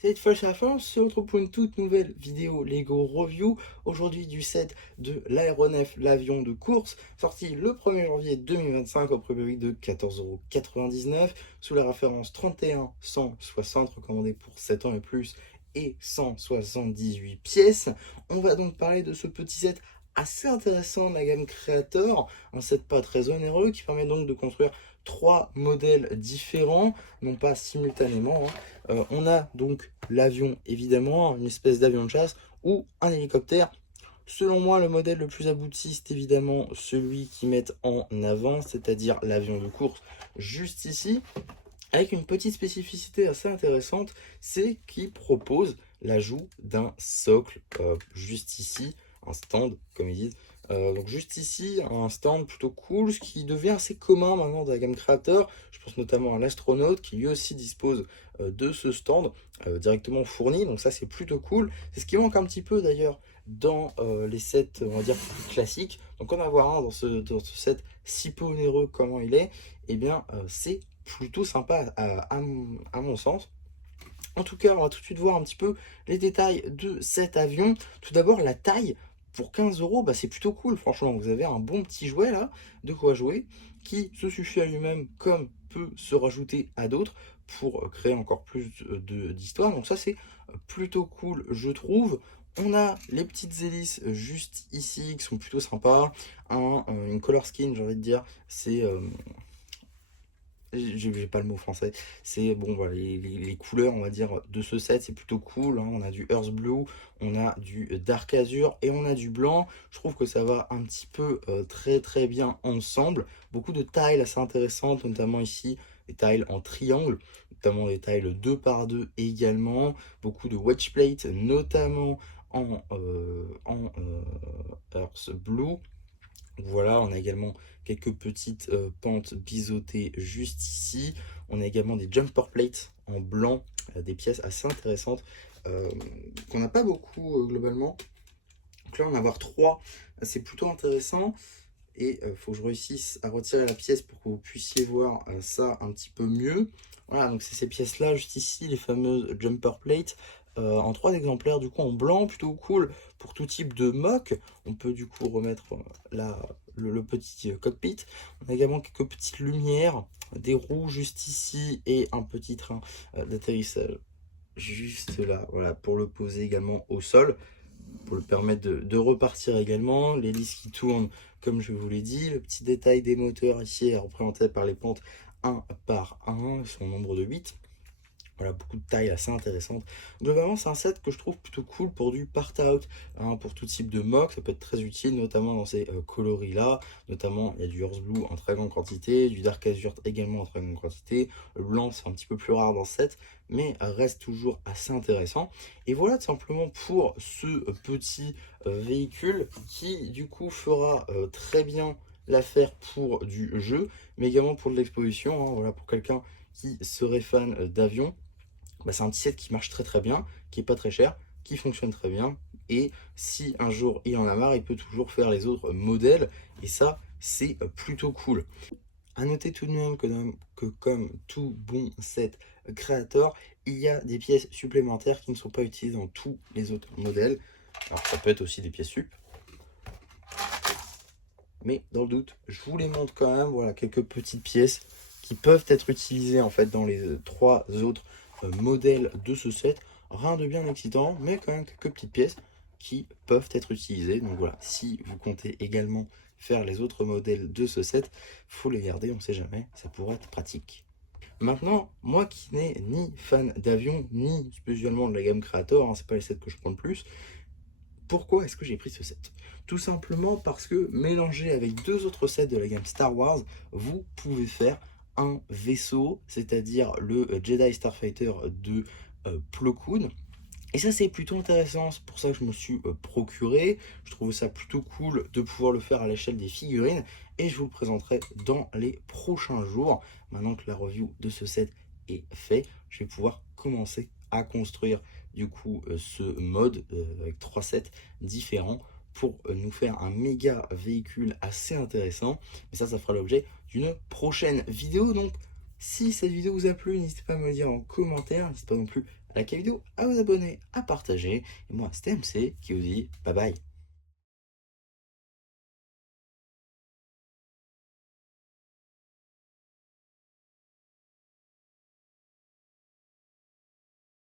Salut Fall à la fin, on se retrouve pour une toute nouvelle vidéo Lego Review. Aujourd'hui du set de l'aéronef, l'avion de course, sorti le 1er janvier 2025 au prix de 14,99 € sous la référence 31160, recommandé pour 7 ans et plus et 178 pièces. On va donc parler de ce petit set assez intéressant de la gamme Creator, un set pas très onéreux qui permet donc de construire trois modèles différents, non pas simultanément, hein. On a donc l'avion, évidemment, une espèce d'avion de chasse ou un hélicoptère. Selon moi, le modèle le plus abouti, c'est évidemment celui qu'ils mettent en avant, c'est-à-dire l'avion de course, juste ici, avec une petite spécificité assez intéressante, c'est qu'ils proposent l'ajout d'un socle, juste ici, un stand, comme ils disent. Donc juste ici, un stand plutôt cool, ce qui devient assez commun maintenant dans la gamme créateur. Je pense notamment à l'astronaute qui lui aussi dispose de ce stand directement fourni. Donc ça c'est plutôt cool. C'est ce qui manque un petit peu d'ailleurs dans les sets, on va dire, plus classiques. Donc en avoir un dans ce set si peu onéreux comment il est, eh bien c'est plutôt sympa à mon sens. En tout cas, on va tout de suite voir un petit peu les détails de cet avion. Tout d'abord, la taille. Pour 15 euros, bah, c'est plutôt cool, franchement. Vous avez un bon petit jouet là, de quoi jouer, qui se suffit à lui-même comme peut se rajouter à d'autres pour créer encore plus d'histoire. Donc ça, c'est plutôt cool, je trouve. On a les petites hélices juste ici qui sont plutôt sympas. Une color skin, j'ai envie de dire. C'est j'ai pas le mot français, c'est bon voilà, les couleurs on va dire de ce set c'est plutôt cool, hein. On a du Earth Blue, on a du Dark Azure et on a du blanc. Je trouve que ça va un petit peu très bien ensemble. Beaucoup de tiles assez intéressantes, notamment ici des tiles en triangle, notamment des tiles 2 par 2 également, beaucoup de wedge plate, notamment en Earth Blue. Voilà, on a également quelques petites pentes biseautées juste ici. On a également des jumper plates en blanc, des pièces assez intéressantes euh, qu'on n'a pas beaucoup globalement. Donc là, en avoir trois, c'est plutôt intéressant. Et il faut que je réussisse à retirer la pièce pour que vous puissiez voir ça un petit peu mieux. Voilà, donc c'est ces pièces-là, juste ici, les fameuses jumper plates, en trois exemplaires, du coup en blanc, plutôt cool pour tout type de mock. On peut du coup remettre le petit cockpit. On a également quelques petites lumières, des roues juste ici et un petit train d'atterrissage juste là, voilà, pour le poser également au sol pour le permettre de repartir également. L'hélice qui tourne, comme je vous l'ai dit. Le petit détail des moteurs ici est représenté par les pentes un par un, son nombre de 8. Voilà, beaucoup de tailles assez intéressantes. Globalement, c'est un set que je trouve plutôt cool pour du part-out, hein, pour tout type de mock. Ça peut être très utile, notamment dans ces coloris-là. Notamment, il y a du Earth Blue en très grande quantité, du Dark Azure également en très grande quantité. Le blanc, c'est un petit peu plus rare dans ce set, mais reste toujours assez intéressant. Et voilà, tout simplement pour ce petit véhicule qui, du coup, fera très bien l'affaire pour du jeu, mais également pour de l'exposition, hein. Voilà, pour quelqu'un qui serait fan d'avion, bah, c'est un petit set qui marche très bien, qui est pas très cher, qui fonctionne très bien. Et si un jour il en a marre, il peut toujours faire les autres modèles. Et ça, c'est plutôt cool. À noter tout de même que comme tout bon set créateur, il y a des pièces supplémentaires qui ne sont pas utilisées dans tous les autres modèles. Alors ça peut être aussi des pièces sup, mais dans le doute, je vous les montre quand même. Voilà, quelques petites pièces qui peuvent être utilisées en fait dans les trois autres modèles de ce set. Rien de bien excitant, mais quand même quelques petites pièces qui peuvent être utilisées. Donc voilà, si vous comptez également faire les autres modèles de ce set, faut les garder, on ne sait jamais, ça pourrait être pratique. Maintenant, moi qui n'ai ni fan d'avion, ni spécialement de la gamme Creator, hein, c'est pas les sets que je prends le plus, pourquoi est-ce que j'ai pris ce set? Tout simplement parce que mélangé avec deux autres sets de la gamme Star Wars, vous pouvez faire un vaisseau, c'est-à-dire le Jedi Starfighter de Plo Koon. Et ça c'est plutôt intéressant, c'est pour ça que je me suis procuré. Je trouve ça plutôt cool de pouvoir le faire à l'échelle des figurines. Et je vous le présenterai dans les prochains jours. Maintenant que la review de ce set est faite, je vais pouvoir commencer à construire du coup ce mode avec trois sets différents pour nous faire un méga véhicule assez intéressant. Mais ça fera l'objet d'une prochaine vidéo. Donc Si cette vidéo vous a plu, n'hésitez pas à me le dire en commentaire. N'hésitez pas non plus à liker la vidéo, à vous abonner, à partager. Et moi, c'était MC qui vous dit bye bye.